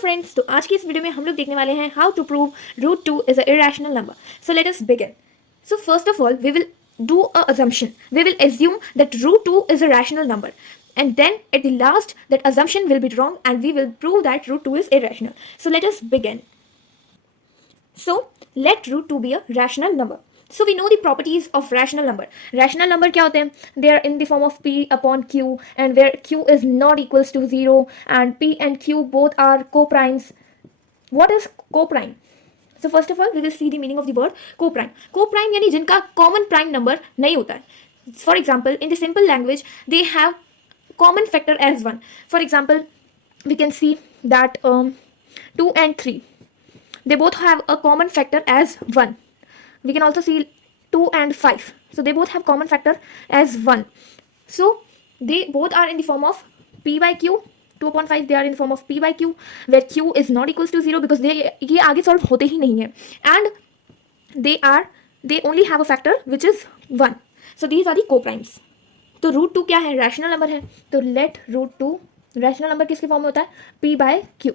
Friends, तो आज की इस वीडियो में हम लोग देखने वाले हैं how to prove root 2 is a irrational number. So let us begin. So first of all, we will do a assumption. We will assume that root 2 is a rational number. And then at the last, that assumption will be wrong and we will prove that root 2 is irrational. So let us begin. So let root 2 be a rational number. So we know the properties of rational number. Rational number क्या होते हैं? They are in the form of p upon q, and where q is not equals to 0 and p and q both are co-primes. What is co-prime? So first of all, we will see the meaning of the word co-prime. Co-prime यानी जिनका common prime number नहीं होता है. For example, in the simple language, they have common factor as 1. For example, we can see that 2 and 3. They both have a common factor as 1. We can also see 2 and 5. So they both have common factor as 1. So they both are in the form of p by q. 2/5 they are in the form of p by q, where q is not equals to 0 because ये आगे solve होते ही नहीं है, and they only have a factor which is 1. So these are the co-primes. तो root 2 क्या है? Rational number है. तो लेट रूट 2 रैशनल नंबर किसके फॉर्म में होता है? p by q.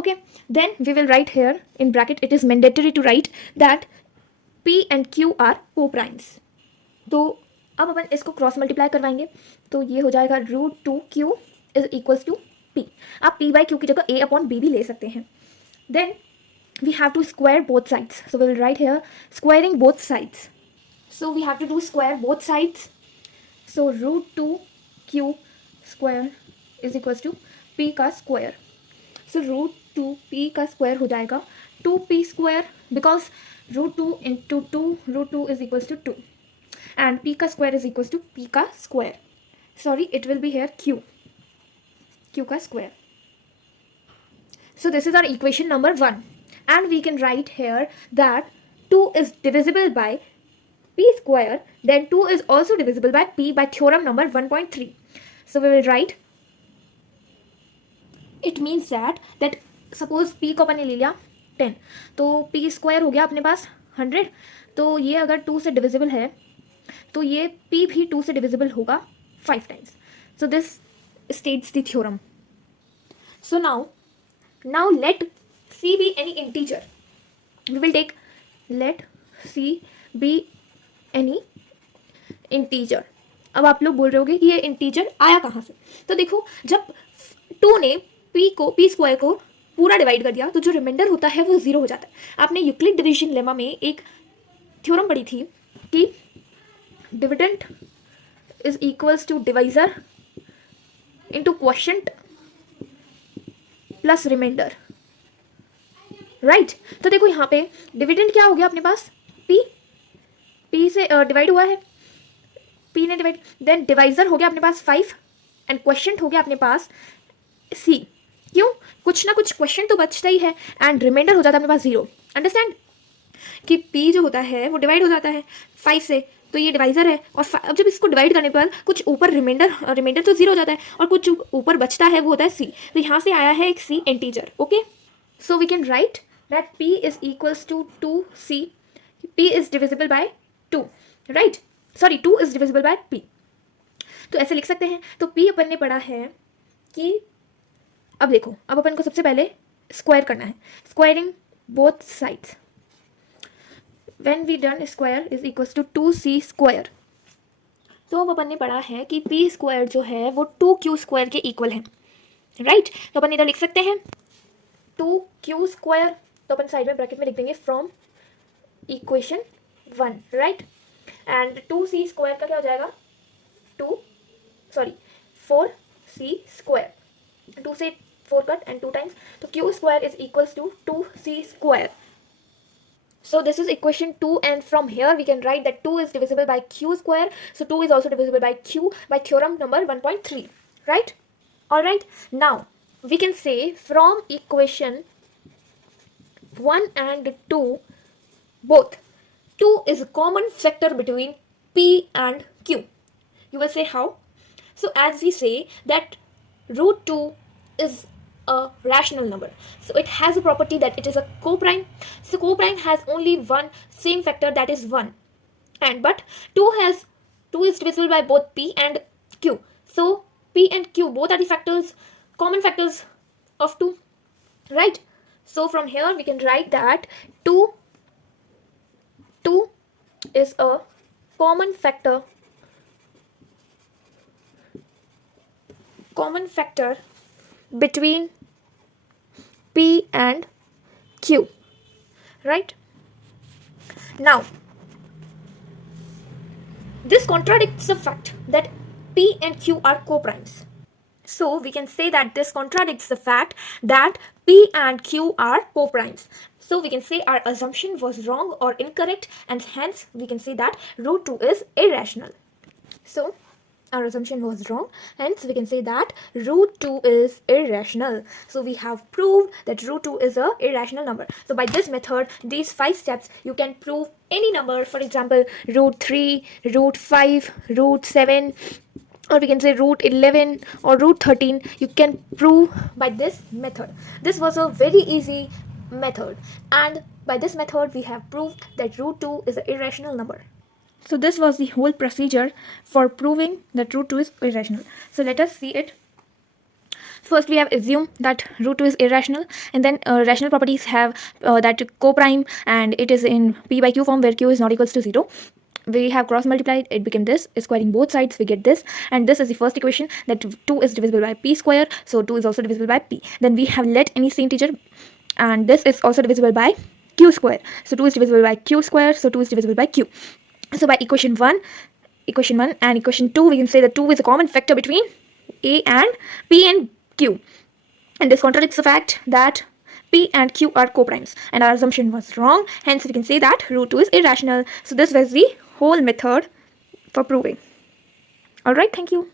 Okay, then we will write here in bracket. It is mandatory to write that p and q are co-primes. तो अब अपन इसको क्रॉस मल्टीप्लाई करवाएंगे, तो ये हो जाएगा root 2 q is equals to p. आप p बाई q की जगह a अपॉन b भी ले सकते हैं. Then we have to square both sides. So we will write here squaring both sides. So we have to do square both sides. So root 2 q square is equals to p का square. So root 2 p का square हो जाएगा 2p square, because root 2 into 2 root 2 is equals to 2 and p का square is equals to p का square. Sorry, it will be here q का square. So this is our equation number 1, and we can write here that 2 is divisible by p square, then 2 is also divisible by p by theorem number 1.3. So we will write, it means that suppose p को अपन ने ले लिया 10, तो p square हो गया अपने पास 100. तो ये अगर 2 से डिविजिबल है तो ये p भी 2 से डिविजिबल होगा 5 times. So this states the theorem. So now let c be any integer. We will take let c be any integer. अब आप लोग बोल रहे होगे कि ये इंटीजर आया कहाँ से? तो देखो, जब 2 ने p स्क्वायर को पूरा डिवाइड कर दिया तो जो रिमाइंडर होता है वो 0 हो जाता है. आपने यूक्लिड डिवीजन लेमा में एक थ्योरम पढ़ी थी कि dividend is equals to divisor into quotient plus remainder, right. तो देखो यहाँ पे डिविडेंड क्या हो गया अपने पास? p से डिवाइड हुआ है, p ने डिवाइड, देन डिवाइजर हो गया अपने पास 5 एंड क्वोशिएंट हो गया अपने पास c. क्यों? कुछ ना कुछ क्वोशिएंट तो बचता ही है एंड रिमाइंडर हो जाता है अपने पास 0. अंडरस्टैंड कि p जो होता है वो डिवाइड हो जाता है 5 से, तो ये डिवाइजर है, और अब जब इसको डिवाइड करने पर कुछ ऊपर रिमाइंडर तो 0 हो जाता है और कुछ ऊपर बचता है वो होता है c. तो यहाँ से आया है एक c integer. Okay, so we can write that p is equals to 2c. p is divisible by 2, right. Sorry, 2 is divisible by p. तो ऐसे लिख सकते हैं. तो p अपन ने पढ़ा है कि अब देखो, अब अपन को सबसे पहले स्क्वायर करना है. Squaring both sides. When we done square is equals to 2c square. तो अब अपन ने पढ़ा है कि p स्क्वायर जो है वो 2q स्क्वायर के इक्वल है, राइट. तो अपन इधर लिख सकते हैं 2q स्क्वायर. तो अपन साइड में ब्रैकेट में लिख देंगे from equation 1, right. And 2c square का क्या हो जाएगा? 4c square. 2 से 4 कट एंड 2 टाइम्स, तो q square is equals to 2c square. So this is equation 2, and from here we can write that 2 is divisible by q square. So 2 is also divisible by q by theorem number 1.3, right? Alright, now we can say from equation 1 and 2 both 2 is a common factor between p and q. You will say how? So as we say that root 2 is a rational number, so it has a property that it is a co-prime. So co-prime has only one same factor, that is 1, and but 2 is divisible by both p and q. So p and q both are the factors, common factors of 2. right? So from here we can write that 2 2 is a common factor between P and Q, right? Now this contradicts the fact that P and Q are co-primes. So we can say that this contradicts the fact that P and Q are co-primes. So we can say our assumption was wrong or incorrect, and hence we can say that root 2 is irrational. So our assumption was wrong, hence we can say that root 2 is irrational. So we have proved that root 2 is a irrational number. So by this method, these 5 steps, you can prove any number. For example, root 3, root 5, root 7, or we can say root 11 or root 13. You can prove by this method. This was a very easy method, and by this method we have proved that root 2 is an irrational number. So this was the whole procedure for proving that root 2 is irrational. So let us see it. First we have assumed that root 2 is irrational, and then rational properties have that co-prime, and it is in P by Q form where Q is not equals to 0. We have cross multiplied, it became this, squaring both sides we get this, and this is the first equation, that 2 is divisible by P square, so 2 is also divisible by P. Then we have let any c integer, and this is also divisible by Q square, so 2 is divisible by Q square, so 2 is divisible by Q. So by equation 1 and equation 2, we can say that 2 is a common factor between A and P and Q, and this contradicts the fact that P and Q are co-primes, and our assumption was wrong, hence we can say that root 2 is irrational. So this was the whole method for proving. Alright, thank you.